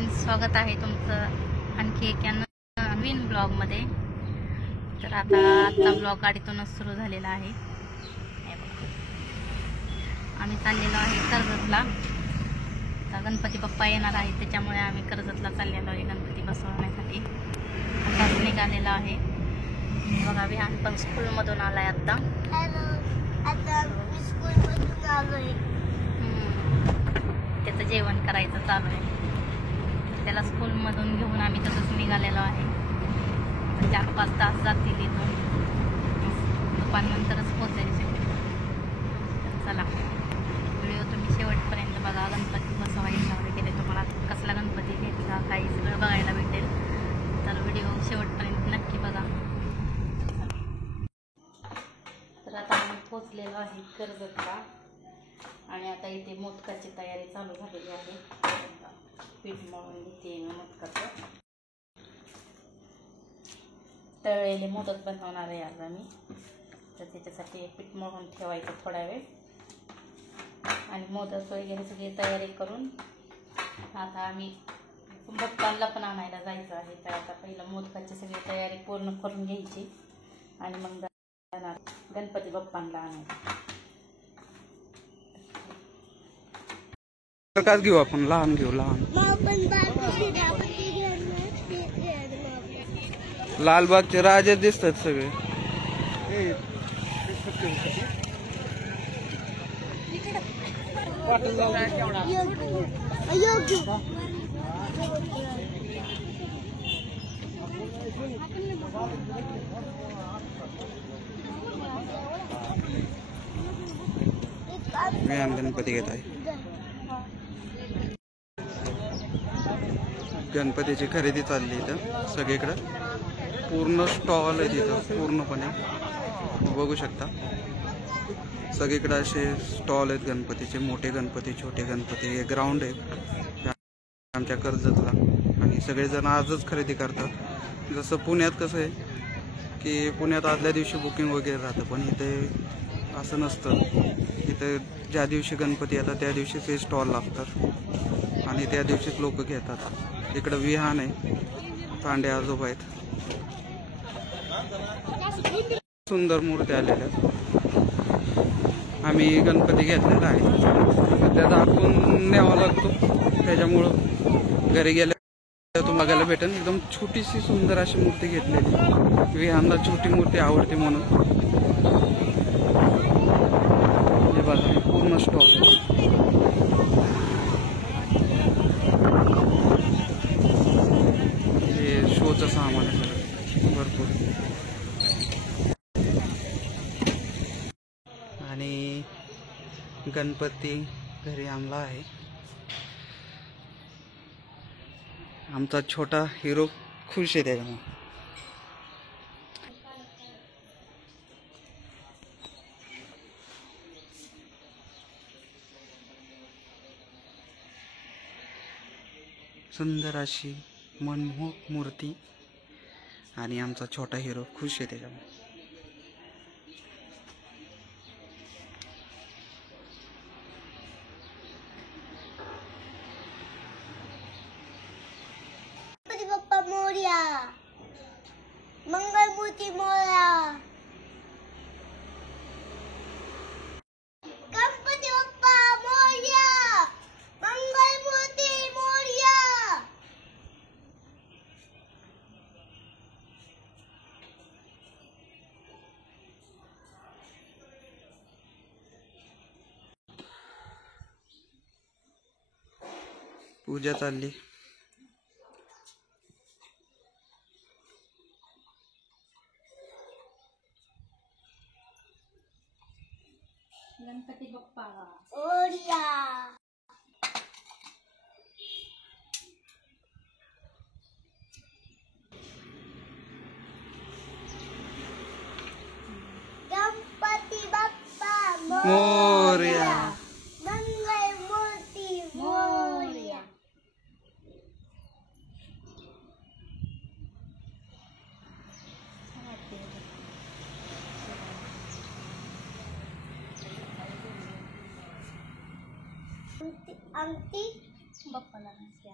Friends, स्वागत आहे तुमचं आणखी एक नवीन ब्लॉगमध्ये. तर आता आजचा ब्लॉग गाडीतूनच सुरू झालेला आहे. आम्ही चाललेलो आहे कर्जतला. तर गणपती बाप्पा येणार आहे, त्याच्यामुळे आम्ही कर्जतला चाललेलो आहे गणपती बसवण्यासाठी. आताच निघालेलो आहे. बघा, विहान पण स्कूलमधून आलाय आता. आता मी स्कूलमधून आलोय. त्याचं जेवण करायचं चालू आहे. त्याला स्कूलमधून घेऊन आम्ही तसंच निघालेलो आहे. 4-5 तास जातील इथून, दुपारनंतरच पोचायचे. चला, व्हिडिओ तुम्ही शेवटपर्यंत बघा. गणपती बसवायला वगैरे तुम्हाला कसला गणपती घेतला काही सगळं बघायला भेटेल. तर व्हिडिओ शेवटपर्यंत नक्की बघा. तर आता आम्ही पोचलेलो आहे कर्जतला आणि आता इथे मोदकाची तयारी चालू झालेली आहे. पीठ मळून घेते मोदकाचं. तळलेले मोदक बनवणार आहे आज आम्ही. तर त्याच्यासाठी पीठ मळून ठेवायचं थोडा वेळ आणि मोदक वगैरे सगळी तयारी करून आता आम्ही बाप्पाला पण आणायला जायचं आहे. तर आता पहिलं मोदकाची सगळी तयारी पूर्ण करून घ्यायची आणि मग जाणार गणपती बाप्पांना आणायला. प्रकाश घेऊ आपण, लहान घेऊ. लहान लालबागचे राजे दिसतात सगळे. मी गणपती घेत आहे. गणपतीची खरेदी चालली इथं सगळीकडे. पूर्ण स्टॉल आहे तिथं पूर्णपणे बघू शकता. सगळीकडे असे स्टॉल आहेत गणपतीचे. मोठे गणपती, छोटे गणपती. हे ग्राउंड आहे आमच्या कर्जतला आणि सगळेजण आजच खरेदी करतात. जसं पुण्यात कसं आहे की पुण्यात आदल्या दिवशी बुकिंग वगैरे राहतं, पण इथे असं नसतं. इथे ज्या दिवशी गणपती येतात त्या दिवशीच हे स्टॉल लागतात आणि त्या दिवशीच लोक घेतात. इकडं विहान आहे, तांडे आजोबा आहेत. सुंदर मूर्ती आलेल्या आहेत. आम्ही गणपती घेतलेला आहे, त्याचा आतून न्यावा लागतो. त्याच्यामुळं घरी गेल्या तो बघायला भेटेल. एकदम छोटीशी सुंदर अशी मूर्ती घेतलेली. विहानला छोटी मूर्ती आवडते म्हणून. हे बघा, पूर्ण स्टॉल आहे. शोचं सामान आहे सगळं भरपूर. आणि गणपती घरी आणला आहे. आमचा छोटा हिरो खुश आहे त्याच्यामुळे. सुंदर अशी मनमोहक मूर्ती आणि आमचा छोटा हिरो खुश आहे त्याच्यामुळे. गणपती बाप्पा मोरया, मंगलमूर्ती मोरया. गणपती बाप्पा मोरया, मंगलमूर्ती मोरया. पूजा चालली. गणपती बाप्पा मोरया. गणपती बाप्पा मोरया. मंगलमूर्ती मोरया. अंगठी बाप्पाला नसते.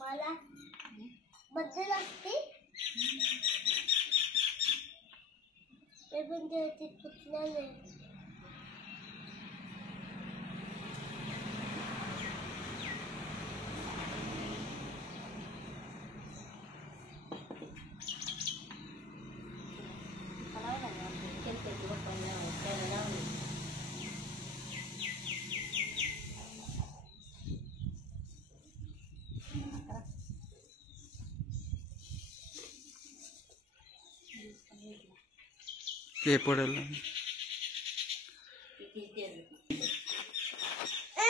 मला बद्दल असते ते पण ते तुटलेलं आहे. हे पडेल.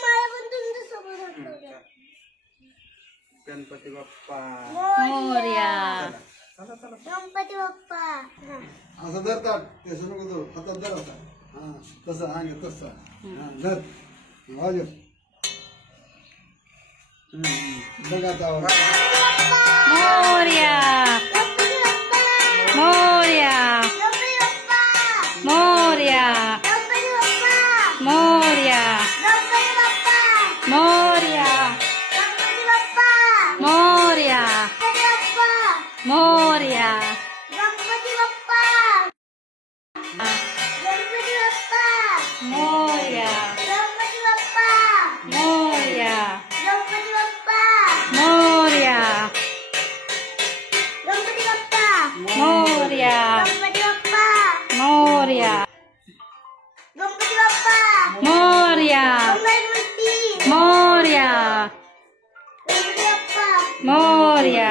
मला पण तुमच्यासोबत होतं. गणपती बाप्पा मोरया. गणपती बाप्पा. असं धरतात तसं नको धरू, हातात धर आता. हा तसं आणि तसं धर वाजव. बघ आता मोरया. मोरया. मोरया. मोरया. मोरया. मोरया. मोरया. मोरया. मोरया. मोरया. मोरया. मोरया. मोरया. मोरया. मोरया.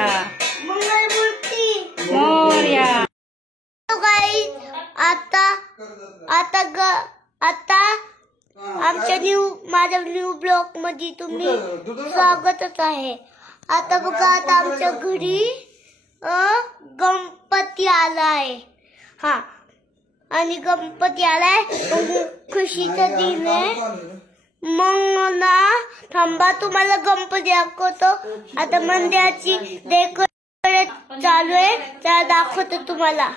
मोरया. आता आमच्या माझ्या न्यू ब्लॉग मध्ये तुम्ही स्वागतच आहे. आता बघा, आता आमच्या घरी गणपती आलाय. हा, आणि गणपती आलाय खुशीचा दिन आहे. मग ना थांबा, तुम्हाला गणपती दाखवतो. आता मंदिराची डेकोरेशन चालू आहे, त्या दाखवतो तुम्हाला.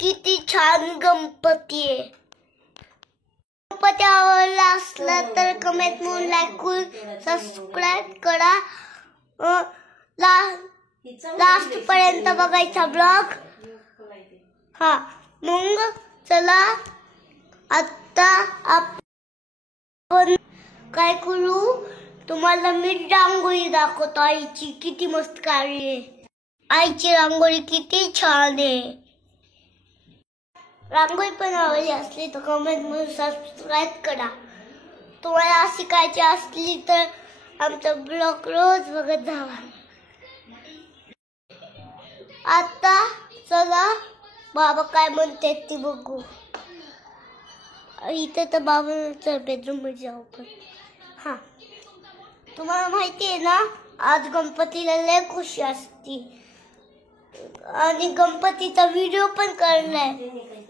किती छान गणपती आहे. गणपती आवडला असला तर कमेंट म्हणून लाईक करून सबस्क्राईब करा. लास्ट पर्यंत बघायचा ब्लॉग. हा, मग चला आता आपण काय करू, तुम्हाला मी रांगोळी दाखवतो. आईची किती मस्त काढली आहे. आईची रांगोळी किती छान आहे. रांगोळी पण आवडली असली तर कमेंट म्हणून सबस्क्राईब करा. तुम्हाला शिकायची असली तर आमचा ब्लॉग रोज बघत जावा. आता चला बाबा काय म्हणते ती बघू. इथे तर बाबांच्या बेडरूम मध्ये जाऊ पण. हा, तुम्हाला माहिती आहे ना, आज गणपतीला लय खुशी असती आणि गणपतीचा व्हिडिओ पण करलाय.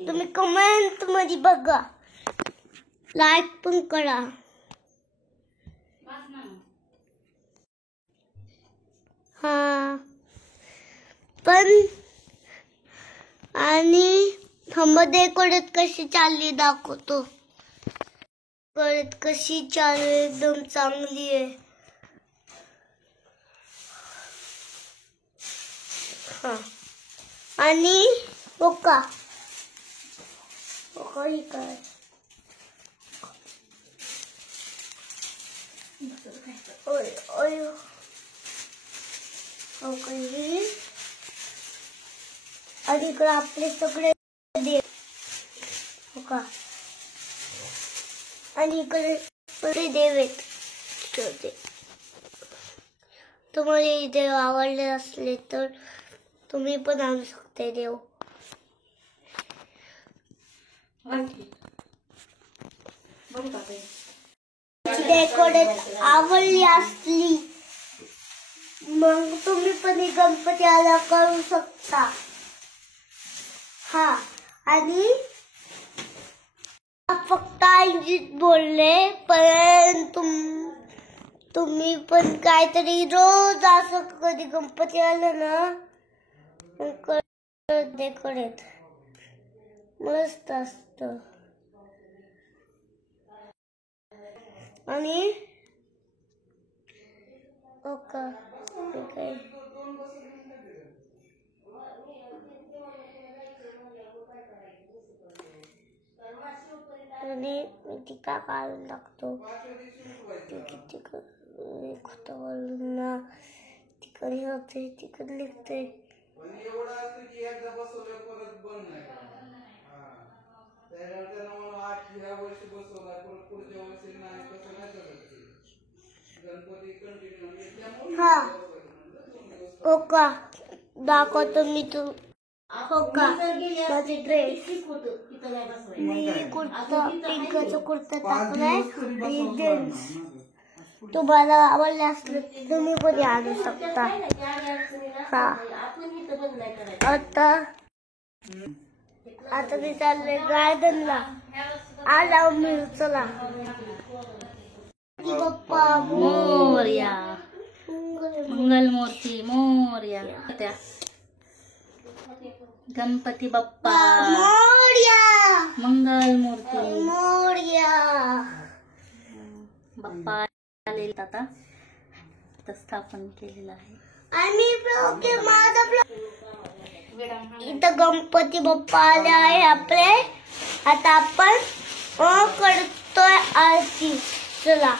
तुम्ही कमेंट मध्ये बघा, लाईक पण करा. हा पण आणि डेकोरेट कशी चालली दाखवतो. डेकोरेट कशी चालू, एकदम चांगली आहे. हा, आणि ओका ही काय ओय ओय ओके. आणि इकडे आपले सगळे देव हो का, आणि इकडे सगळे देव आहेत छोटे. तुम्हाला देव आवडले असले तर तुम्ही पण आणू शकते देव. डेकोरेट आवडली असली मग तुम्ही पण गणपती आला करू शकता. हा, आणि फक्त आईजीत बोलले पण तुम्ही पण काहीतरी रोज असं कधी गणपती आला ना डेकोरेट मस्त असत. आणि ओके ठीक आहे. आणि मी टीका काढून टाकतो. ना तिकडे होते तिकडे लिखते. हा हो का दाखवतो मी तू. हो का माझे ड्रेस मी कुर्ता पिंकचा कुर्ता टाकलाय आणि जीन्स. तुम्हाला आवडले असले तुम्ही कोणी आणू शकता. हा आता मी चालले गार्डनला. आला मी चला. बाप्पा मोरया मंगलमूर्ती मोरया. त्या गणपती बाप्पा मोरया मंगलमूर्ती मोरया. बाप्पा आलेले आता स्थापन केलेलं आहे. आणि माझा इथं गणपती बाप्पा आले आहे आपले. आता आपण करतोय आरती. चला